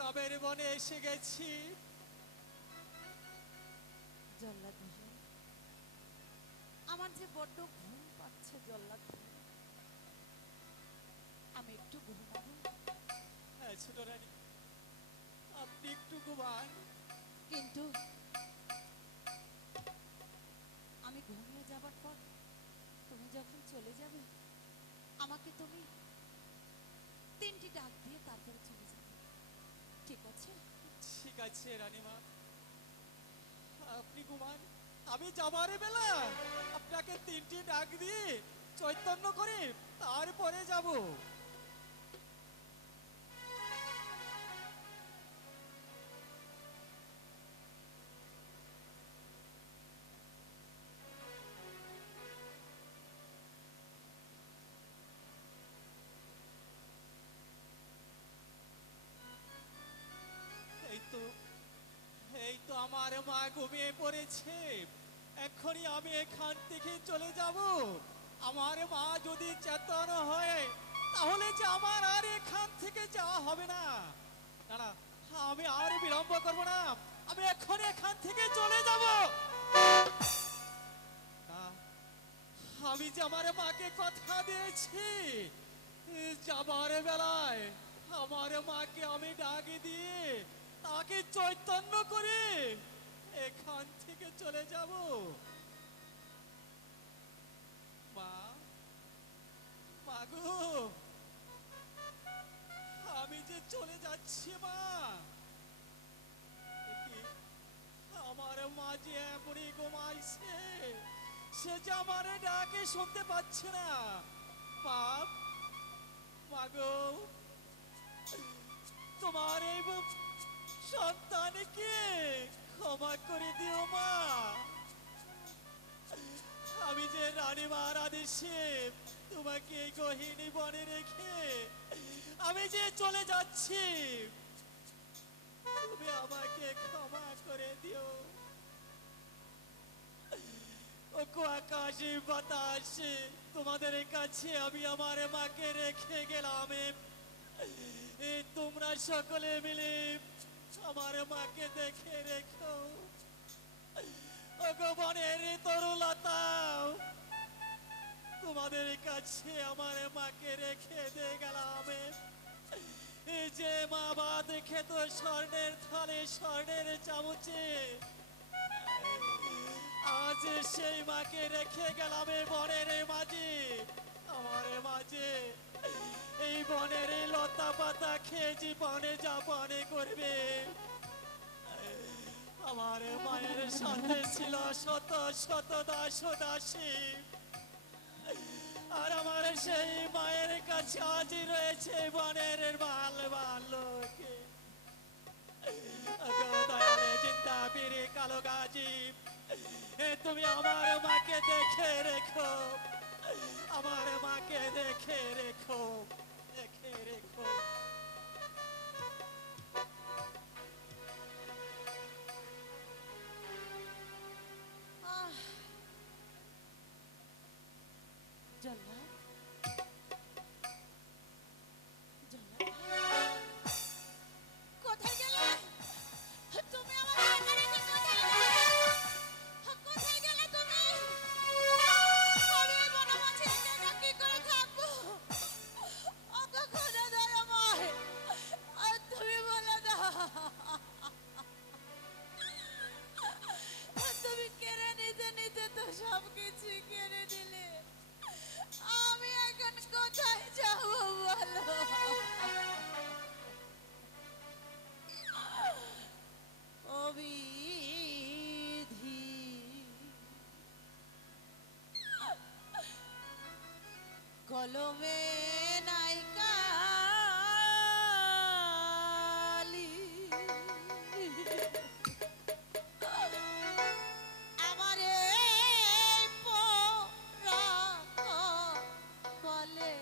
কাবের বনে এসে গেছি। জল্লাদ ভাই, আমার যে বড্ড ঘুম পাচ্ছে জল্লাদ ভাই, আমি একটু ঘুমাবো? হ্যাঁ ছোট রানী, আপনি একটু ঘুমান। কিন্তু আমি ঘুমিয়ে যাবার পর তুমি যখন চলে যাবে, আমাকে তুমি 3টি ডাক দিয়ে তারপরে চলে যাবে, ঠিক আছে? ঠিক আছে রানীমা, আপনি ঘুমান। আমি যাবারে বেলা আপনাকে 3টি ডাক দিয়ে চৈতন্য করে তারপরে যাব। এই তো আমার মা ঘুমিয়ে পড়েছে। এখনই আমি এখান থেকে চলে যাব। আমার মা যদি চেতন হয় তাহলে যে আমার আর এখান থেকে যাওয়া হবে না। না না, আমি আর বিলম্ব করব না, আমি এখনই এখান থেকে চলে যাব। আমি যে আমার মাকে কথা দিয়েছি, যাবার বেলায় আমার মাকে আমি ডাক দিয়ে তাকে চৈতন্য করে এখান থেকে চলে যাব। মা, মাগো, আমি যে চলে যাচ্ছি মা। আমার মা যে এমনই ঘুমাইছে, সে সে যে আমার ডাকে শুনতে পাচ্ছে না। পাপ, মাগো, তোমার এই সন্তানকে ক্ষমা করে দিও মা। আমি যে রানীমার আদেশে তোমাকে এই গহিনী বনে রেখে আমি যে চলে যাচ্ছি, তুমি আমাকে ক্ষমা করে দিও। ওকো আকাশে বাতাসে তোমাদের কাছে আমি আমার মাকে রেখে গেলাম। তোমরা সকলে মিলে আমার মাকে দেখে রেখো। ওগো বনের তরুলতা, তোমাদের কাছে আমার মাকে রেখে দিয়ে গেলাম। এই যে মা ভাত খেত স্বর্ণের থালে স্বর্ণের চামচে, আজ সেই মাকে রেখে গেলাম বনের মাঝে। আমার মাঝে এই বনের লতা পাতা খেয়ে জীবনে যাপনে করবে। আমার মায়ের সাথে ছিল শত শত দাস দাসী, আর আমার সেই মায়ের কাছে আজই রয়েছে বনের বাল বালকে। দয়ালে চিন্তা পীরে কালো গাজী, তুমি আমার মাকে দেখে রেখো, আমার মাকে দেখে রেখো, দেখে রেখো। আহ, জল্লা, জল্লা, কোথায় গেলে তুমি? আমাকে একা রেখে কোথায় গেলে? কোথায় গেলে তুমি? আমি এই বনমাঝে একা একা কি করে থাকবো? ওগো খোদা দয়াময়, আর তুমি বলে দাও, তুমি কেড়ে নিতে নিতে তো সব কিছুই কেড়ে নিলে। আমি এখন কোথায় যাব বলো? অবিধি কলমে নাই কালি, আমার এই পোড়া কপালে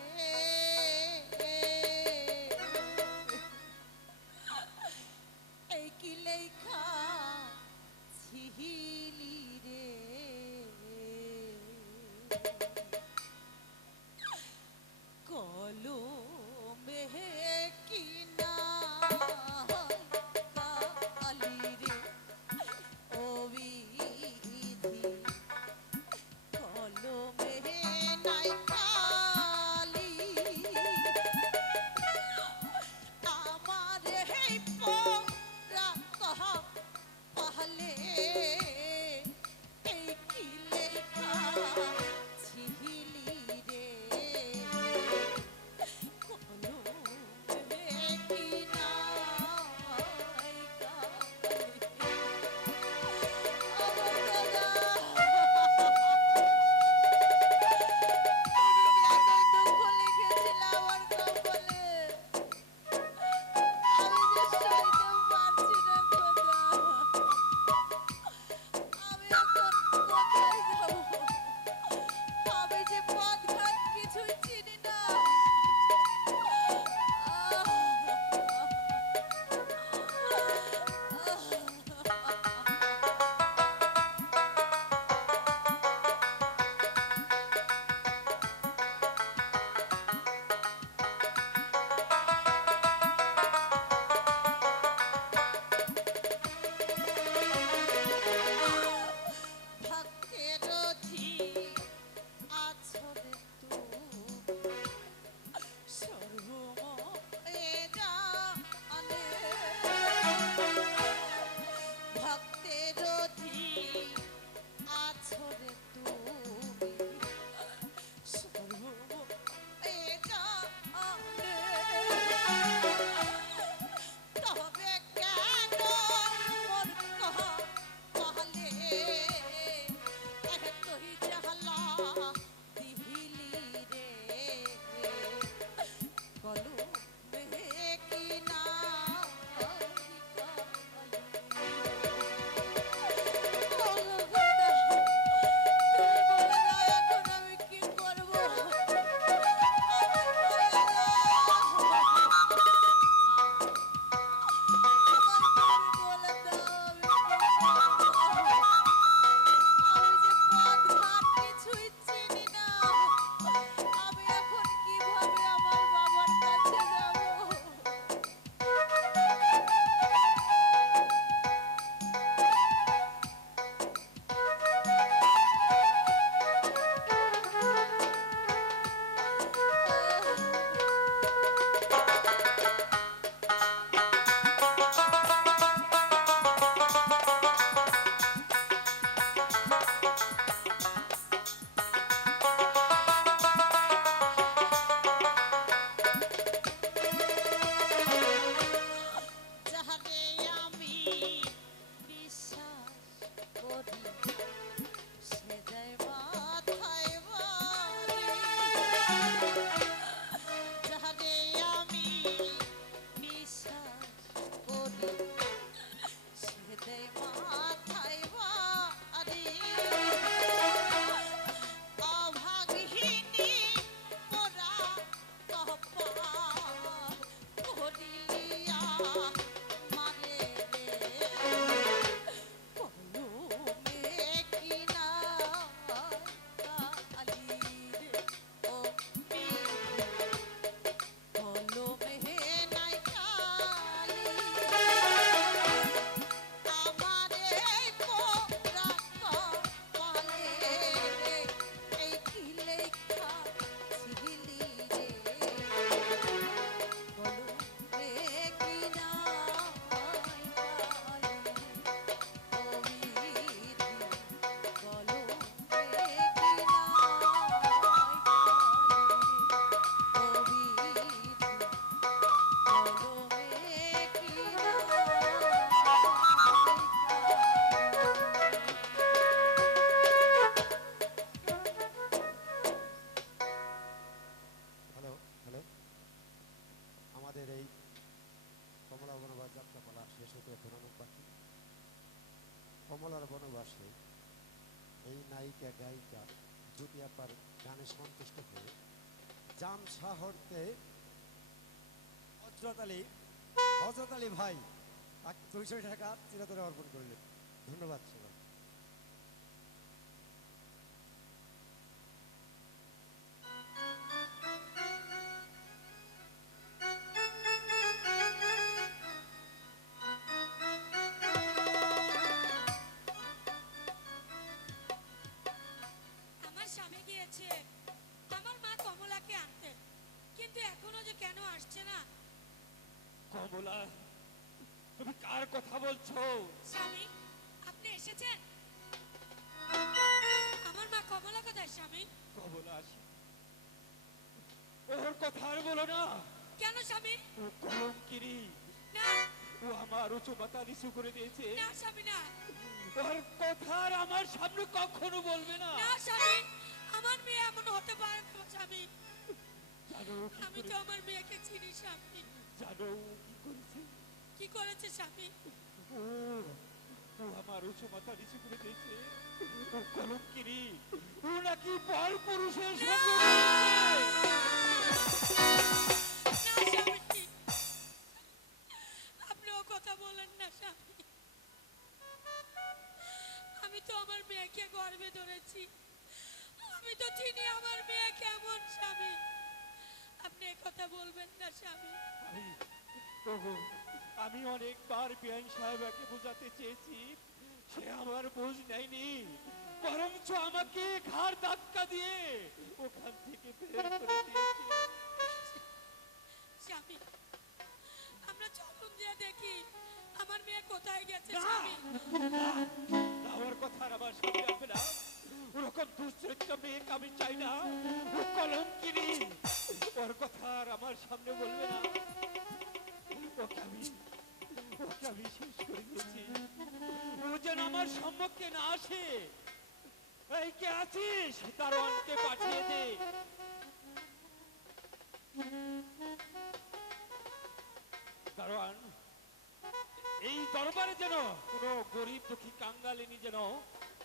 এই কি লেখা ছিলি রে নায়িকা গায়িকা যদি আপার গানে সন্তুষ্ট হয়ে জাম শহরতে হজরত আলী ভাই তাকে 200 টাকা চিরতরে অর্পণ করলেন। ধন্যবাদ সবাই। আমার স্বামী গিয়েছে আমার মা কমলাকে আনতে, কিন্তু এখনো যে কেন আসছে না। কমলা, তুমি কার কথা বলছো? স্বামী, আপনি এসেছেন? আমার মা কমলা কোথায় স্বামী? কমলা আসি, ওর কথা আর বলো না। কেন স্বামী? ও কলঙ্কিনী, না ও আমার উঁচু মাথা নিচু করে দিয়েছে। না স্বামী, না ওর কথা আর আমার সামনে কখনো বলবে না। না স্বামী, আমার মেয়ে এমন হতে পারে না স্বামী। জানো ও কি আমি তো করেছে? আমার মেয়েকে চিনি স্বামী। জানো ও কি করেছে? কি করেছে স্বামী? ও ও আমার উঁচু মাথা নিচু করে দিয়েছে। ও কলঙ্কিনী, ও নাকি পর পুরুষের সঙ্গে না স্বামী, আপনি ও কথা বলেন না স্বামী। আমি তো আমার মেয়েকে গর্ভে ধরেছি, আমি তো চিনি আমার মেয়ে কেমন স্বামী। আপনি এ কথা বলবেন না স্বামী। ওগো, আমি অনেকবার বিআইন সাহেবকে বোঝাতে চেয়েছি, সে আমার বোঝ নেয়নি, বরঞ্চ আমাকে ঘাড় ধাক্কা দিয়ে ওখান থেকে বের করে দিয়েছে। স্বামী, আমরা চলুন যে দেখি আমার মেয়ে কোথায় গেছে না, স্বামী। না, ওর কথা আর আমার সামনে আসবে না। ওরকম দুশ্চরিত্র মেয়েকে আমি চাই না। ও কলঙ্কিনী, ওর কথা আর আমার সামনে বলবে না। ওকে আমি শেষ করে দিয়েছি। ও যেন আমার সম্মুখে না আসে। এই কে আছিস, দারোয়ানকে পাঠিয়ে দে। দারোয়ান, এই দরবারে যেন কোনো গরিব দুঃখী কাঙ্গালিনী যেন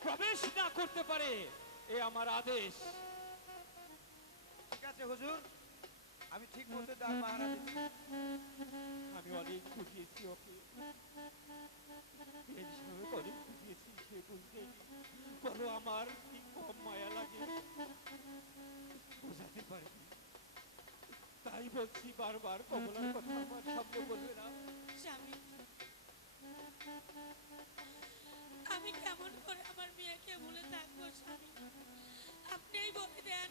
প্রবেশ না করতে পারে, এ আমার আদেশ। ঠিক আছে হুজুর, আমি ঠিক মতো দ্বার পাহারা দিচ্ছি। আমি অনেক বুঝিয়েছি ওকে, এই সময় অনেক বুঝিয়েছি, সে বুঝতেনি। বলো আমার কি কম মায়া লাগে, বোঝাতে পারিনি। তাই বলছি বারবার, কমলার কথা আমার সামনে বলবে না। স্বামী, আমি কেমন করে আমার মেয়েকে ভুলে থাকবো স্বামী, আপনিই বলে দেন।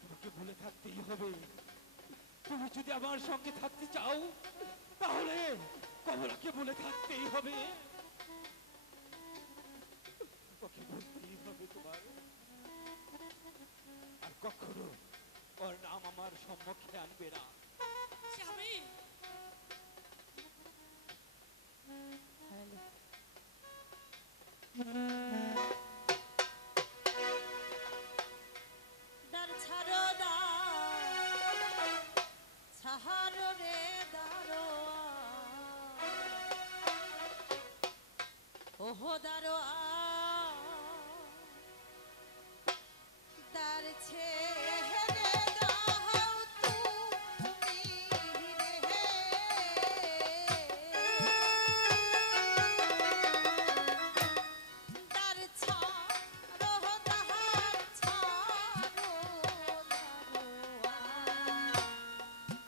তোমাকে ভুলে থাকতেই হবে। তুমি যদি আমার সঙ্গে থাকতে চাও, তাহলে কমলাকে ভুলে থাকতেই হবে। ওকে বলতেই হবে তোমার, আর কখনো ওর নাম আমার সম্মুখে আনবে না। স্বামী, দ্বার ছাড়ো দ্বার ছাড়ো রে দারোয়ান, ওহো দারোয়ান, দ্বার ছেড়ে দাও তুমি রে। দ্বার ছাড়ো দ্বার ছাড়ো দারোয়ান,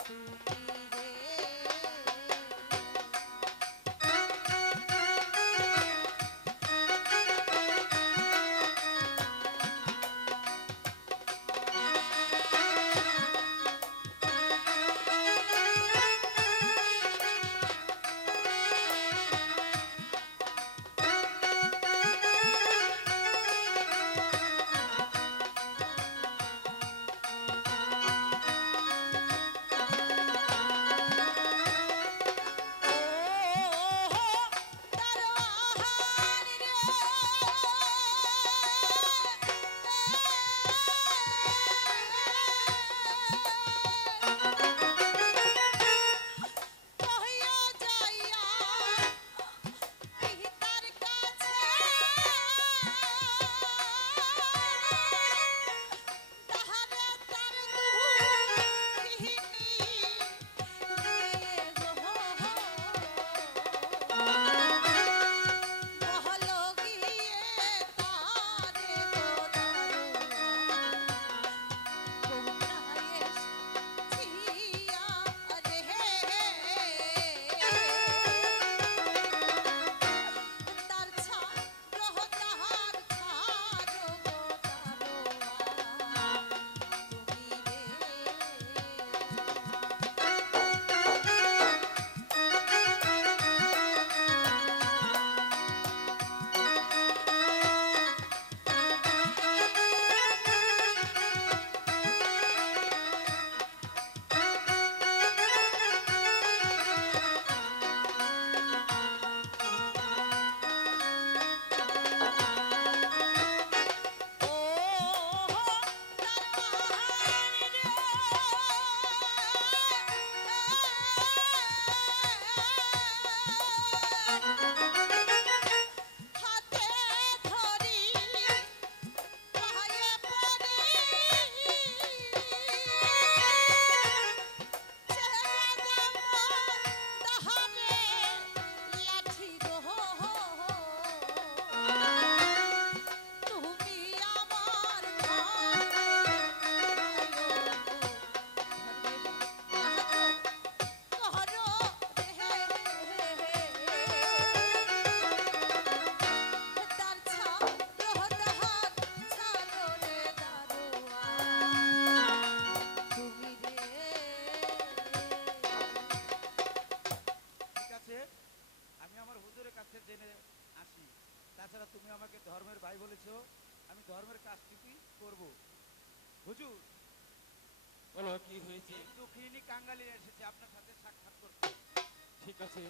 তুমি রে। হুজুর বলো কি হয়েছে? দুঃখিনী কাঙ্গালি এসেছে আপনার সাথে সাক্ষাৎ করতে। ঠিক আছে,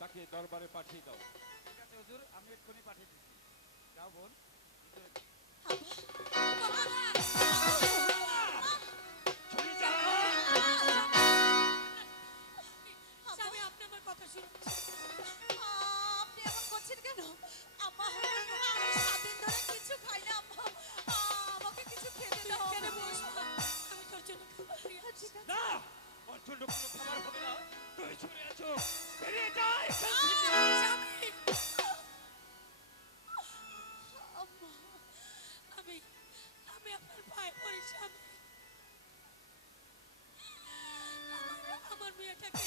তাকে দরবারে পাঠিয়ে দাও। ঠিক আছে হুজুর, আমি এক্ষুনি পাঠিয়ে দিচ্ছি। যাও বোন, ভিতরে যাও। স্বামী, আপনি আমার কথা শুনুন। আপনি এমন করছেন কেন? আম্মা, আমি 7 দিন ধরে কিছু খাই না আম্মা। আমাকে কিছু খেতে দাও। এখানে বস মা, আমি তোর জন্য খাবার নিয়ে আসছি। ঠিক আছে। না, ওর জন্য কোনো খাবার হবে না। তুমি চলে আছো, বেরিয়ে যাও এখান থেকে। স্বামী! আম্মা, আমি আমি আপনার পায়ে পড়ি স্বামী। আমার মেয়েটাকে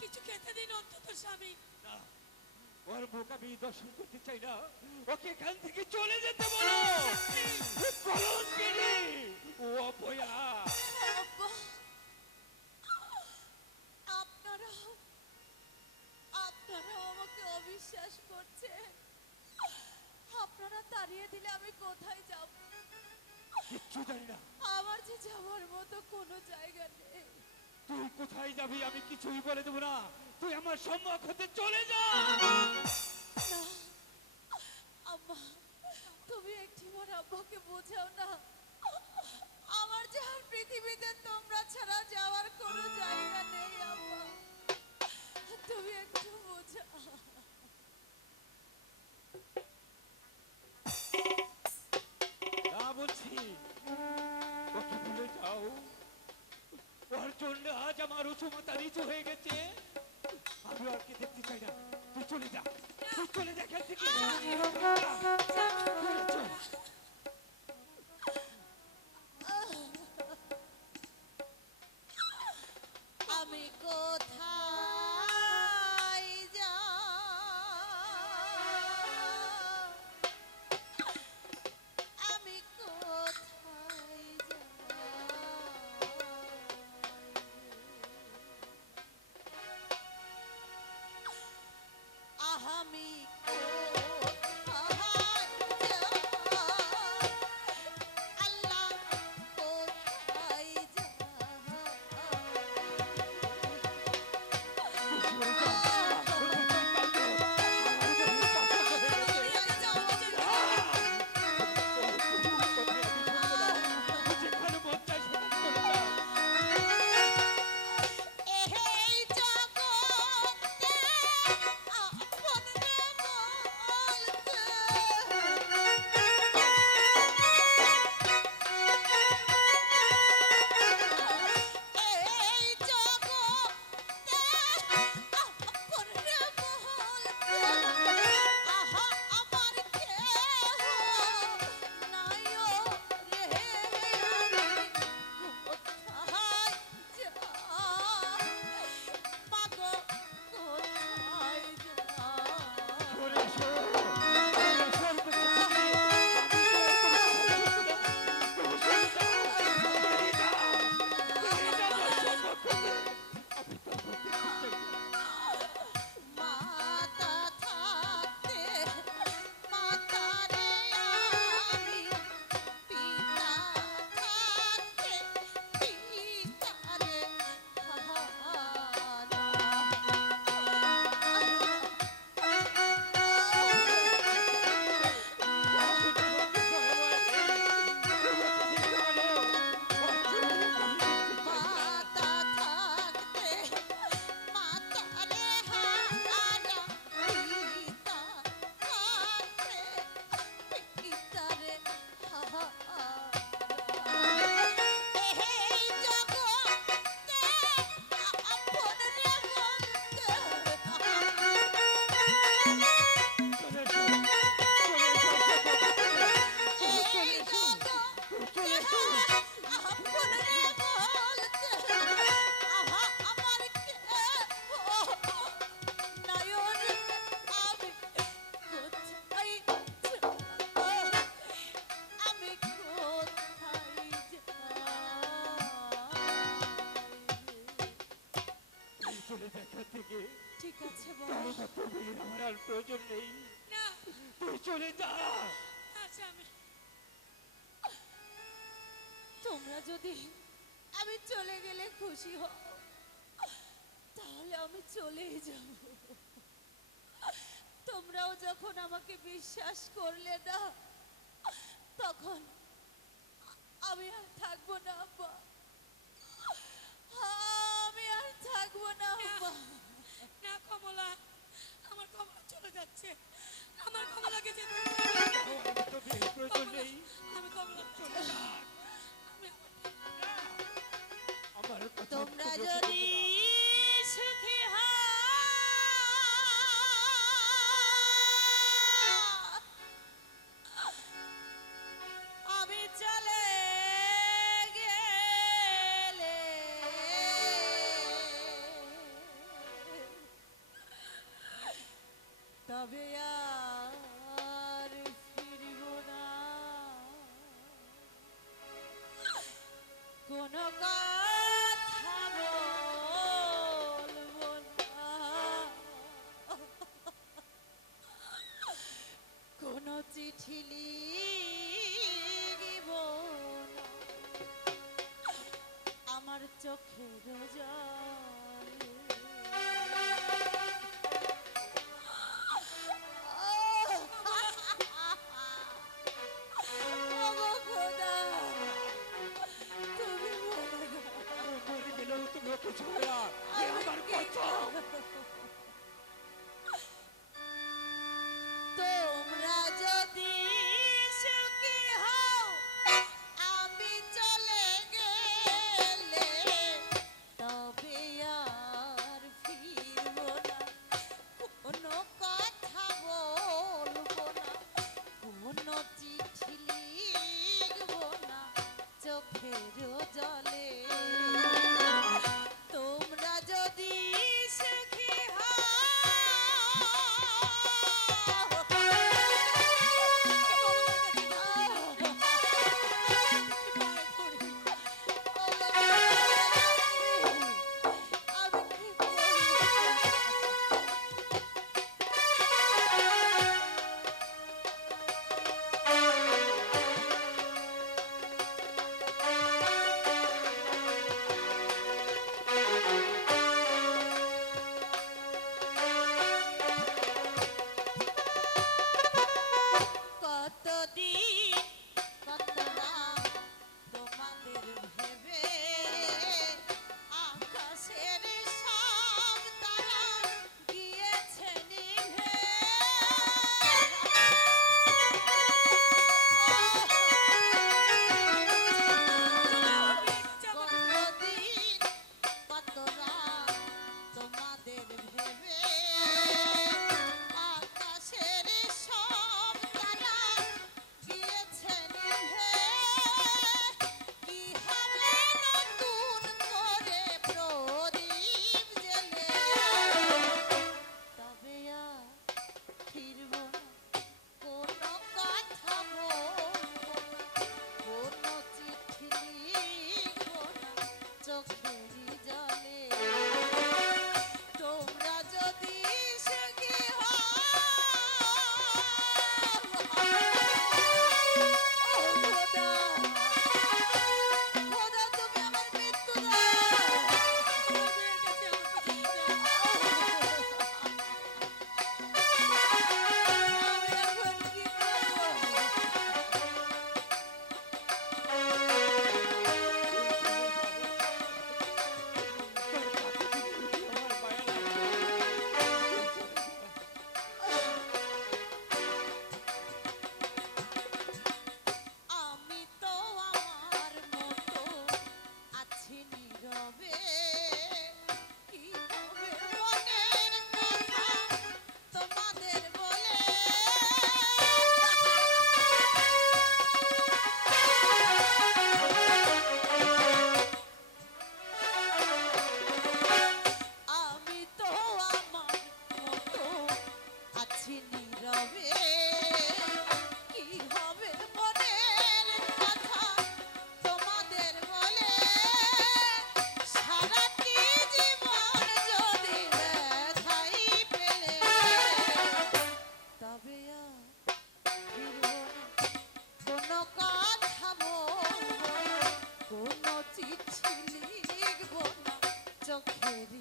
কিছু খেতে দিন অন্তত স্বামী। না, ওর মুখ আমি দর্শন করতে চাই না। ওকে এখান থেকে চলে যেতে বলো। কলঙ্কিনী, ও অপয়া। আব্বা, আপনারাও আমাকে অবিশ্বাস করছেন। আপনারা তাড়িয়ে দিলে আমি কোথায় যাব? কিচ্ছু জানি না। আমার যে যাওয়ার মতো কোনো জায়গা নেই। তুই কোথায় যাবি আমি কিছুই বলে দেবো না। তুই আমার সম্মুখ হতে চলে যা। না আম্মা, তুমি একটিবার আব্বাকে বোঝাও না। আমার যে আর পৃথিবীতে তোমরা ছাড়া যাওয়ার কোনো জায়গা নেই আম্মা। তুমি একটু বোঝাও। না বলছি, ওকে ভুলে যাও। ওর জন্য আজ আমার উঁচুমাথা নিচু হয়ে গেছে। আমি ওকে দেখতে চাই না। তুই চলে যা, তুই চলে যা এখান থেকে। আমি কোথায় যাই? আমি কোথায় যাই? আমি কোথায় যাই? আল্লাহ কোথায় যাই? যেখানে মন চায় সেখানে চলে যা। এই জগতে আপন রে বলতে এই জগতে আপন রে বলতে আহা আমার কেহ নাই রে। আমি কোথায় যাই? মাগো কোথায় যাই? সরে এসো, সরে মাতা থাকতে মাতারে আমি, পিতা থাকতে পিতারে হারা। মাতা থাকতে মাতারে হারা, পিতা থাকতে পিতারে হারা। এই জগতে আপন রে বলতে এই জগতে আপন রে বলতে আহা আমার কেহ নাই রে। আমি কোথায় যাই? আমি কোথায় যাই? চলে যা এখান থেকে। ঠিক আছে তোর বাবা। মতো মেয়ের আমার আর প্রয়োজন নেই। না তুই চলে যা। আচ্ছা, আমি যদি আমি চলে গেলে খুশি হও তাহলে আমি চলেই যাব। তোমরাও যখন আমাকে বিশ্বাস করলে না তখন আমি আর থাকবো না আব্বা, আমি আর থাকবো না আব্বা। না কমলা, আমার কমলা চলে যাচ্ছে, আমার কমলাকে যেতে তবে প্রয়োজন নেই। আমি কমলা চলে যাক, আমি আমার কথা তোমরা শুনে যদি বলবে সুখী হও আমি চলে গেলে তবে আর ফিরব না, কোনো কথা বলবো না, কোনো চিঠি লিখব না, আমার চোখের জলে ওগো খোদা, তুমি বলো না। মরে গেলেও তুমি ওকে ছুঁয়ে না। এ আমার কথা। তোমরা যদি সুখী হও আমি চলে গেলে তবে আর ফিরব না, কোনো কথা বলবো না, কোনো চিঠি লিখব না চোখের জলে। তোমরা যদি সুখী আমি কি করব? চোখেরই